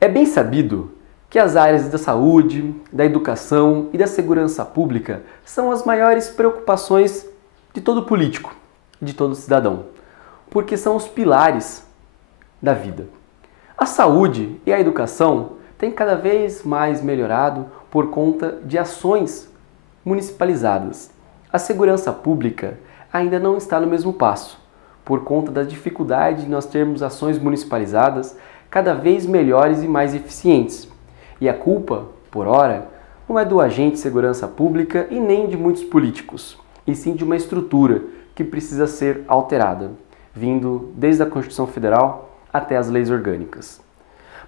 É bem sabido que as áreas da saúde, da educação e da segurança pública são as maiores preocupações de todo político e de todo cidadão, porque são os pilares da vida. A saúde e a educação têm cada vez mais melhorado por conta de ações municipalizadas. A segurança pública ainda não está no mesmo passo, por conta da dificuldade de nós termos ações municipalizadas cada vez melhores e mais eficientes. E a culpa, por ora, não é do agente de segurança pública e nem de muitos políticos, e sim de uma estrutura que precisa ser alterada, vindo desde a Constituição Federal até as leis orgânicas.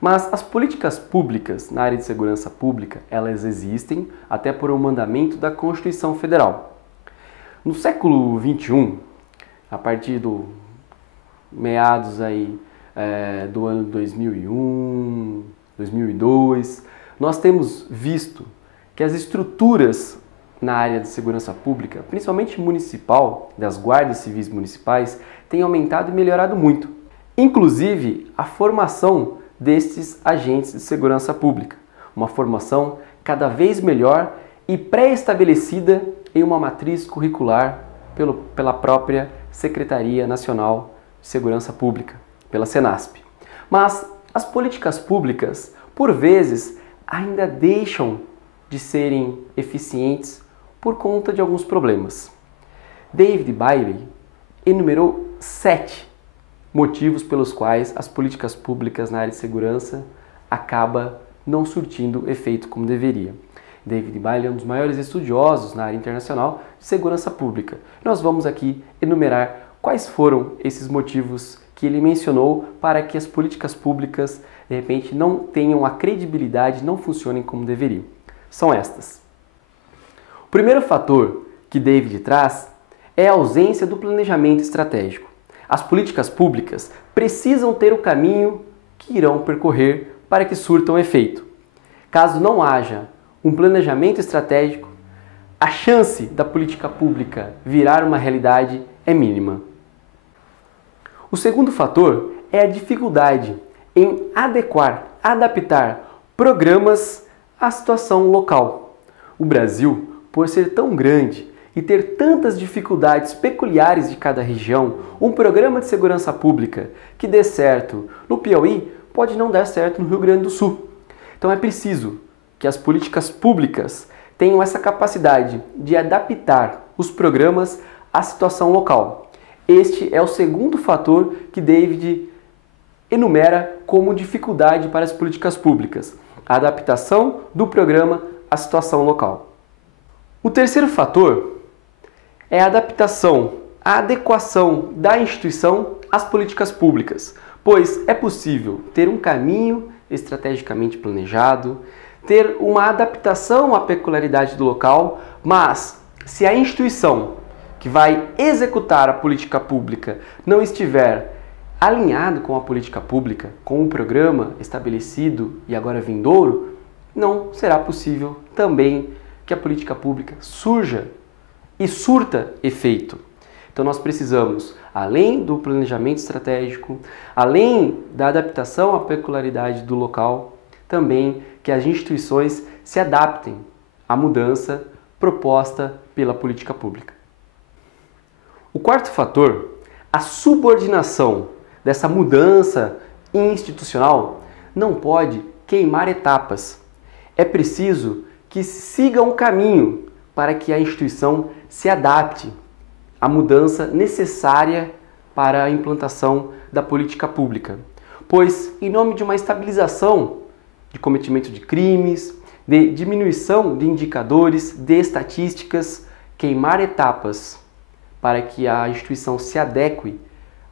Mas as políticas públicas na área de segurança pública, elas existem até por um mandamento da Constituição Federal. No século XXI, a partir do meados do ano 2001, 2002, nós temos visto que as estruturas na área de segurança pública, principalmente municipal, das guardas civis municipais, têm aumentado e melhorado muito. Inclusive, a formação destes agentes de segurança pública. Uma formação cada vez melhor e pré-estabelecida em uma matriz curricular pela própria Secretaria Nacional de Segurança Pública, pela Senasp. Mas as políticas públicas, por vezes, ainda deixam de serem eficientes por conta de alguns problemas. David Bailey enumerou 7 motivos pelos quais as políticas públicas na área de segurança acabam não surtindo efeito como deveria. David Bailey é um dos maiores estudiosos na área internacional de segurança pública. Nós vamos aqui enumerar quais foram esses motivos que ele mencionou para que as políticas públicas, de repente, não tenham a credibilidade, não funcionem como deveriam. São estas. O primeiro fator que David traz é a ausência do planejamento estratégico. As políticas públicas precisam ter o caminho que irão percorrer para que surtam efeito. Caso não haja um planejamento estratégico, a chance da política pública virar uma realidade é mínima. O segundo fator é a dificuldade em adaptar programas à situação local. O Brasil, por ser tão grande e ter tantas dificuldades peculiares de cada região, um programa de segurança pública que dê certo no Piauí pode não dar certo no Rio Grande do Sul. Então é preciso que as políticas públicas tenham essa capacidade de adaptar os programas à situação local. Este é o segundo fator que David enumera como dificuldade para as políticas públicas, a adaptação do programa à situação local. O terceiro fator é a adaptação, a adequação da instituição às políticas públicas, pois é possível ter um caminho estrategicamente planejado, ter uma adaptação à peculiaridade do local, mas se a instituição que vai executar a política pública não estiver alinhado com a política pública, com o programa estabelecido e agora vindouro, não será possível também que a política pública surja e surta efeito. Então nós precisamos, além do planejamento estratégico, além da adaptação à peculiaridade do local, também que as instituições se adaptem à mudança proposta pela política pública. O quarto fator, a subordinação dessa mudança institucional, não pode queimar etapas. É preciso que siga um caminho para que a instituição se adapte à mudança necessária para a implantação da política pública. Pois, em nome de uma estabilização de cometimento de crimes, de diminuição de indicadores, de estatísticas, queimar etapas para que a instituição se adeque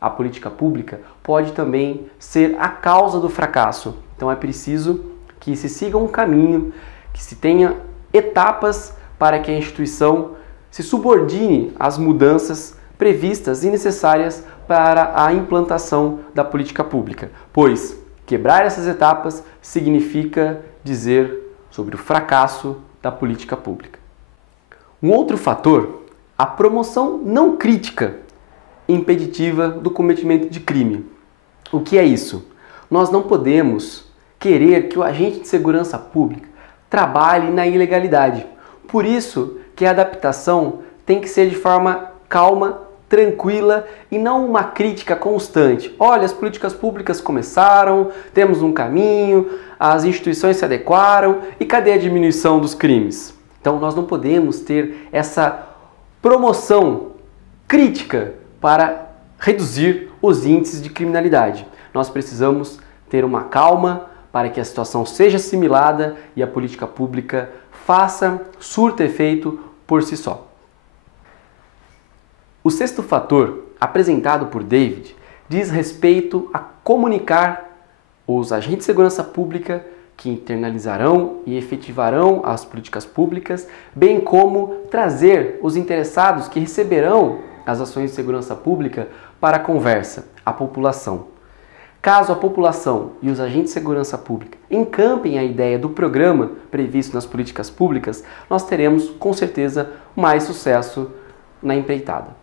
à política pública pode também ser a causa do fracasso. Então é preciso que se siga um caminho, que se tenha etapas para que a instituição se subordine às mudanças previstas e necessárias para a implantação da política pública, pois quebrar essas etapas significa dizer sobre o fracasso da política pública. Um outro fator, a promoção não crítica impeditiva do cometimento de crime. O que é isso? Nós não podemos querer que o agente de segurança pública trabalhe na ilegalidade. Por isso que a adaptação tem que ser de forma calma, tranquila e não uma crítica constante. Olha, as políticas públicas começaram, temos um caminho, as instituições se adequaram e cadê a diminuição dos crimes? Então nós não podemos ter essa promoção crítica para reduzir os índices de criminalidade. Nós precisamos ter uma calma para que a situação seja assimilada e a política pública surta efeito por si só. O sexto fator, apresentado por David, diz respeito a comunicar os agentes de segurança pública que internalizarão e efetivarão as políticas públicas, bem como trazer os interessados que receberão as ações de segurança pública para a conversa, a população. Caso a população e os agentes de segurança pública encampem a ideia do programa previsto nas políticas públicas, nós teremos, com certeza, mais sucesso na empreitada.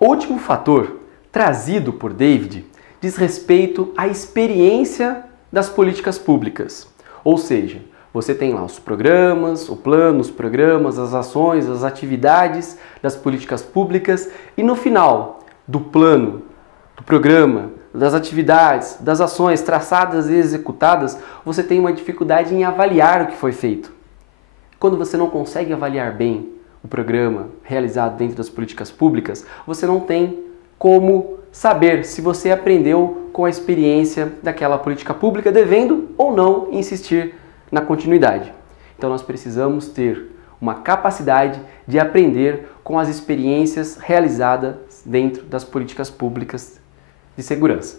O último fator, trazido por David, diz respeito à experiência das políticas públicas. Ou seja, você tem lá os programas, o plano, os programas, as ações, as atividades das políticas públicas e no final do plano, do programa, das atividades, das ações traçadas e executadas, você tem uma dificuldade em avaliar o que foi feito. Quando você não consegue avaliar bem o programa realizado dentro das políticas públicas, você não tem como saber se você aprendeu com a experiência daquela política pública, devendo ou não insistir na continuidade. Então nós precisamos ter uma capacidade de aprender com as experiências realizadas dentro das políticas públicas de segurança.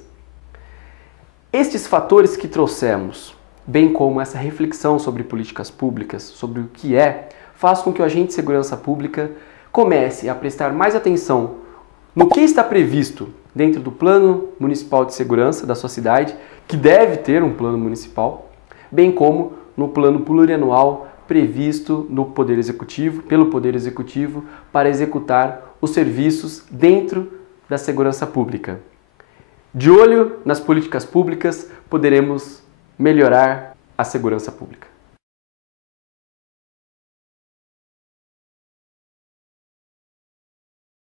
Estes fatores que trouxemos, bem como essa reflexão sobre políticas públicas, sobre o que faz com que o agente de segurança pública comece a prestar mais atenção no que está previsto dentro do Plano Municipal de Segurança da sua cidade, que deve ter um plano municipal, bem como no plano plurianual previsto no pelo Poder Executivo para executar os serviços dentro da segurança pública. De olho nas políticas públicas, poderemos melhorar a segurança pública.